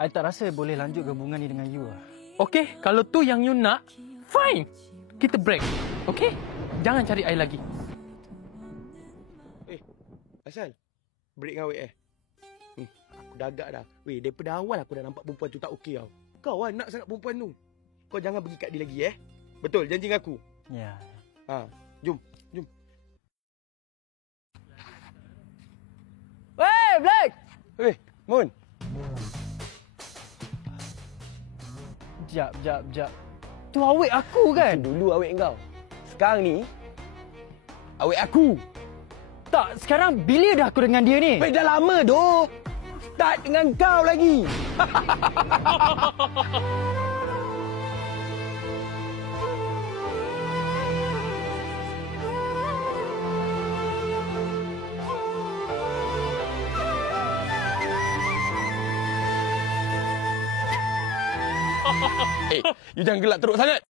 I tak rasa boleh lanjut hubungan ni dengan you lah. Okey, kalau tu yang you nak, fine. Kita break. Okey? Jangan cari I lagi. Asal? Break dengan awet aku dah agak dah. Weh, daripada awal aku dah nampak perempuan tu tak okey tau. Kau lah nak sangat perempuan tu. Kau jangan pergi kat dia lagi Betul, janji dengan aku. Ya. Jom. Wey, Black! Weh, Mun. Jap. Tu awet aku kan? Dulu awet kau. Sekarang ni awet aku. Tak, sekarang bila dah aku dengan dia ni? Weh, dah lama doh. Start dengan kau lagi. You jangan gelak teruk sangat.